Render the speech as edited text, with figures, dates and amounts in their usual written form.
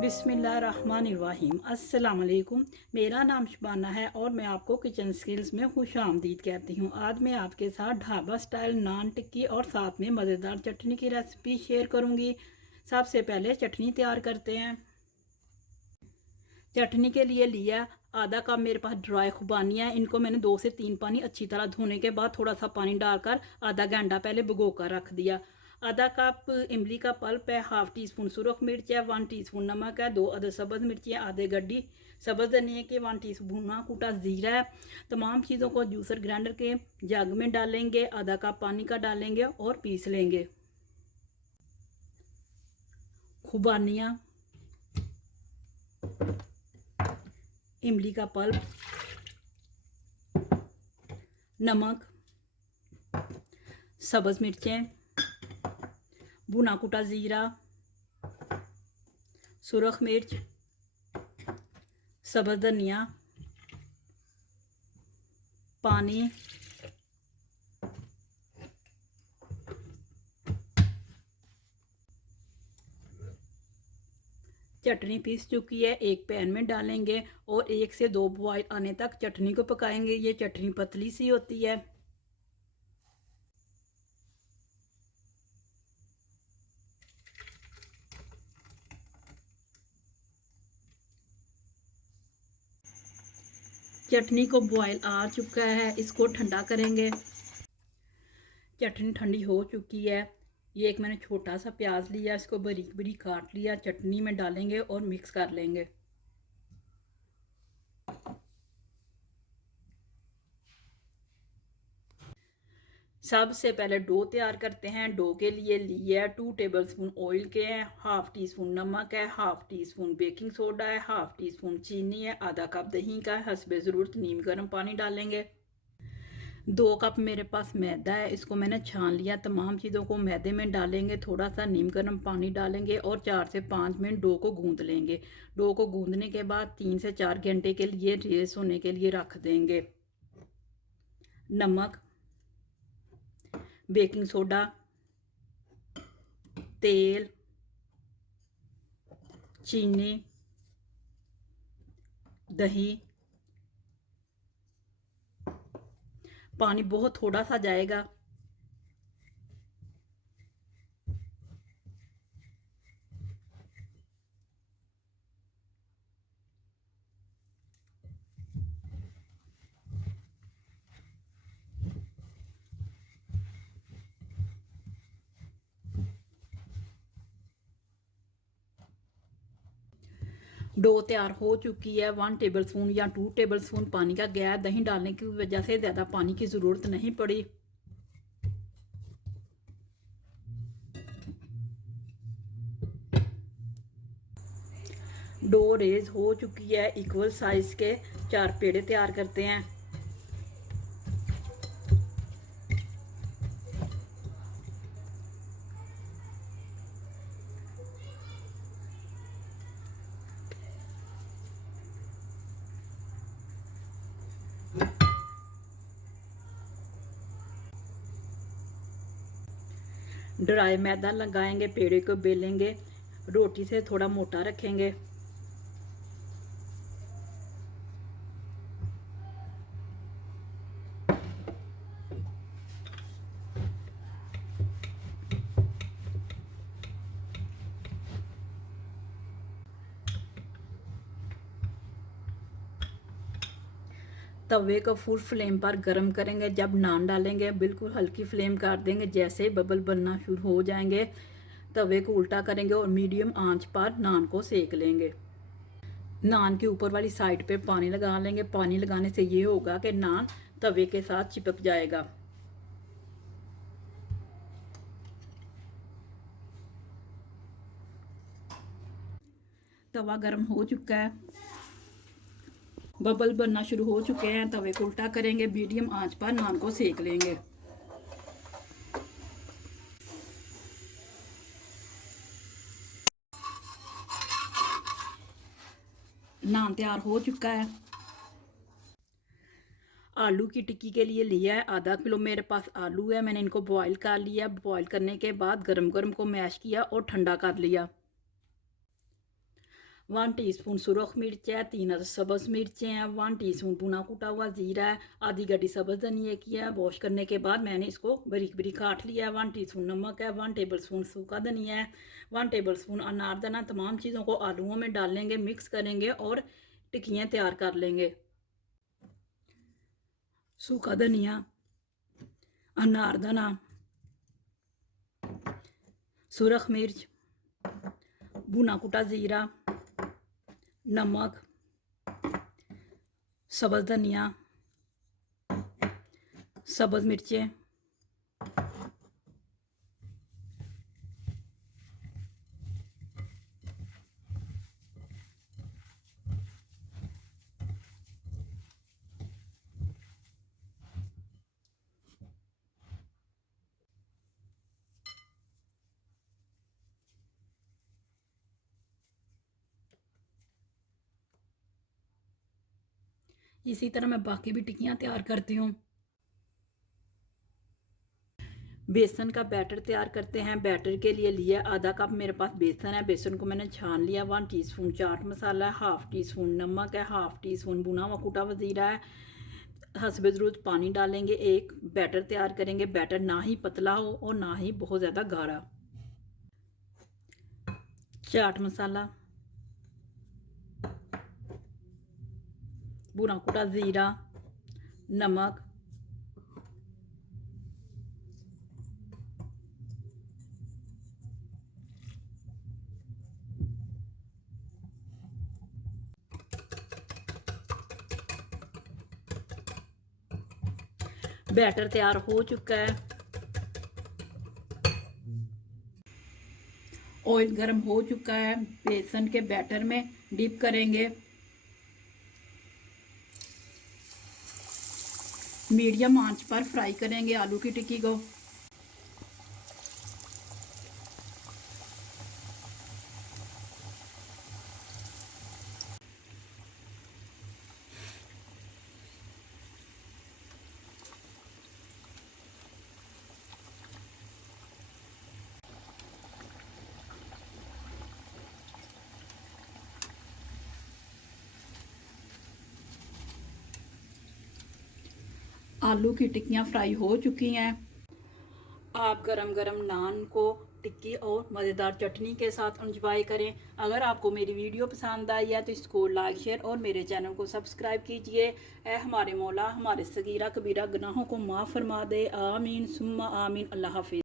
बिस्मिल्लाहिर्रहमानिर्रहीम। अस्सलाम वालेकुम। मेरा नाम शबाना है और मैं आपको किचन स्किल्स में खुश आमदीद कहती हूँ। आज मैं आपके साथ ढाबा स्टाइल नान टिक्की और साथ में मज़ेदार चटनी की रेसिपी शेयर करूँगी। सबसे पहले चटनी तैयार करते हैं। चटनी के लिए लिया आधा कप मेरे पास ड्राई खुबानी है। इनको मैंने 2 से 3 पानी अच्छी तरह धोने के बाद थोड़ा सा पानी डालकर आधा घंटा पहले भिगो कर रख दिया। आधा कप इमली का पल्प है, हाफ टी स्पून सुरख मिर्च है, 1 टीस्पून नमक है, 2 अदर सब्ज मिर्ची है, आधे गड्डी सब्ज धनिया के, 1 टीस्पून भुना कूटा जीरा है। तमाम चीज़ों को जूसर ग्राइंडर के जग में डालेंगे, आधा कप पानी का डालेंगे और पीस लेंगे। खुबानियाँ, इमली का पल्प, नमक, सब्ज मिर्चें, भुना कुटा ज़ीरा, सुरख मिर्च, सब्ज धनिया, पानी, चटनी पीस चुकी है। एक पैन में डालेंगे और 1 से 2 बॉयल आने तक चटनी को पकाएंगे। ये चटनी पतली सी होती है। चटनी को बॉयल आ चुका है, इसको ठंडा करेंगे। चटनी ठंडी हो चुकी है। ये एक मैंने छोटा सा प्याज लिया, इसको बारीक बारीक काट लिया, चटनी में डालेंगे और मिक्स कर लेंगे। सबसे पहले डो तैयार करते हैं। डो के लिए लिया है 2 टेबलस्पून ऑयल के हैं, हाफ टी स्पून नमक है, half tea spoon baking soda है, हाफ टी स्पून चीनी है, आधा कप दही का है, हस्बे ज़रूरत नीम गर्म पानी डालेंगे। 2 कप मेरे पास मैदा है, इसको मैंने छान लिया। तमाम चीज़ों को मैदे में डालेंगे, थोड़ा सा नीम गर्म पानी डालेंगे और 4 से 5 मिनट डो को गूंद लेंगे। डो को गूंदने के बाद 3 से 4 घंटे के लिए रेस्ट होने के लिए रख देंगे। नमक, बेकिंग सोडा, तेल, चीनी, दही, पानी बहुत थोड़ा सा जाएगा। डो तैयार हो चुकी है। 1 टेबलस्पून या 2 टेबलस्पून पानी का गया है। दही डालने की वजह से ज़्यादा पानी की ज़रूरत नहीं पड़ी। डो रेज हो चुकी है। इक्वल साइज के 4 पेड़े तैयार करते हैं। ड्राई मैदा लगाएंगे, पेड़े को बेलेंगे, रोटी से थोड़ा मोटा रखेंगे। तवे को फुल फ्लेम पर गर्म करेंगे। जब नान डालेंगे बिल्कुल हल्की फ्लेम कर देंगे। जैसे ही बबल बनना शुरू हो जाएंगे तवे को उल्टा करेंगे और मीडियम आंच पर नान को सेक लेंगे। नान के ऊपर वाली साइड पे पानी लगा लेंगे। पानी लगाने से ये होगा कि नान तवे के साथ चिपक जाएगा। तवा गर्म हो चुका है, बबल बनना शुरू हो चुके हैं। तवे को उल्टा करेंगे, मीडियम आंच पर नान को सेक लेंगे। नान तैयार हो चुका है। आलू की टिक्की के लिए लिया है आधा किलो मेरे पास आलू है। मैंने इनको बॉईल कर लिया। बॉईल करने के बाद गरम गरम को मैश किया और ठंडा कर लिया। 1 टीस्पून सुरख मिर्च है, 3 सब्ज़ मिर्चें हैं, 1 टीस्पून भुना कुटा हुआ ज़ीरा है, आधी गड्डी सब्ज़ धनिया की है। वॉश करने के बाद मैंने इसको बारीक बारीक काट लिया है। 1 टीस्पून नमक है, 1 टेबलस्पून सूखा धनिया है, 1 टेबलस्पून अनारदाना। तमाम चीज़ों को आलूओं में डाल लेंगे, मिक्स करेंगे और टिक्कियाँ तैयार कर लेंगे। सूखा धनिया, अनारदाना, सुरख मिर्च, भुना कुटा ज़ीरा, नमक, सब्ज़ धनिया, सब्ज़ मिर्चें, इसी तरह मैं बाकी भी टिक्कियाँ तैयार करती हूँ। बेसन का बैटर तैयार करते हैं। बैटर के लिए लिया आधा कप मेरे पास बेसन है। बेसन को मैंने छान लिया। 1 टीस्पून चाट मसाला है, 1/2 टीस्पून नमक है, 1/2 टीस्पून भुना हुआ कुटा हुआ ज़ीरा है। हस्बे ज़रूरत पानी डालेंगे। एक बैटर तैयार करेंगे। बैटर ना ही पतला हो और ना ही बहुत ज़्यादा गाढ़ा। चाट मसाला, भुना कुटा ज़ीरा, नमक, बैटर तैयार हो चुका है। ऑयल गर्म हो चुका है। बेसन के बैटर में डिप करेंगे। मीडियम आंच पर फ्राई करेंगे आलू की टिक्की को। आलू की टिक्कियाँ फ्राई हो चुकी हैं। आप गरम गरम नान को टिक्की और मज़ेदार चटनी के साथ एंजॉय करें। अगर आपको मेरी वीडियो पसंद आई है तो इसको लाइक शेयर और मेरे चैनल को सब्सक्राइब कीजिए। ऐ हमारे मौला हमारे सगीरा कबीरा गुनाहों को माफ़ फरमा दे। आमीन सुम्मा आमीन। अल्लाह हाफिज़।